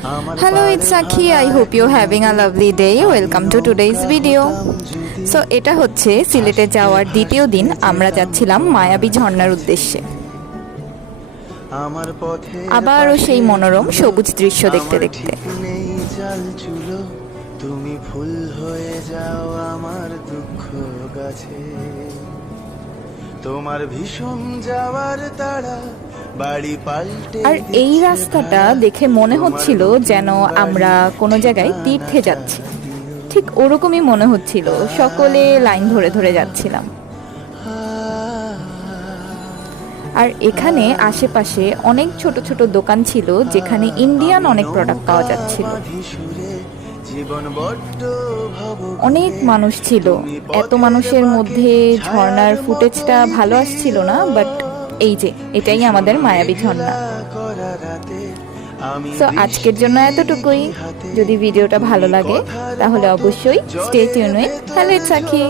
Hello, it's Sakhi. I hope you're having a lovely day. Welcome to today's video. So এটা হচ্ছে সিলেটে যাওয়ার দ্বিতীয় দিন। আমরা যাচ্ছিলাম মায়াবী ঝর্ণার উদ্দেশ্যে। আবারও সেই মনোরম সবুজ দৃশ্য দেখতে দেখতে। তুমি ফুল হয়ে যাও আমার দুঃখ গাছে, তোমার ভীষণ যাওয়ার তাড়া বাড়ি পাল্টে। আর এই রাস্তাটা দেখে মনে হচ্ছিল যেন আমরা কোনো জায়গায় তীর্থে যাচ্ছি, ঠিক ওরকমই মনে হচ্ছিল। সকলে লাইন ধরে ধরে যাচ্ছিলাম। আর এখানে আশেপাশে অনেক ছোট ছোট দোকান ছিল যেখানে ইন্ডিয়ান অনেক প্রোডাক্ট পাওয়া যাচ্ছিল। অনেক মানুষ ছিল। এত মানুষের মধ্যে ঝর্ণার ফুটেজটা ভালো আসছিল না, বাট এই যে এটাই আমাদের মায়াবী ঝর্ণা। সো আজকের জন্য এতটুকুই। যদি ভিডিওটা ভালো লাগে তাহলে অবশ্যই stay tune with hello it's Psaki.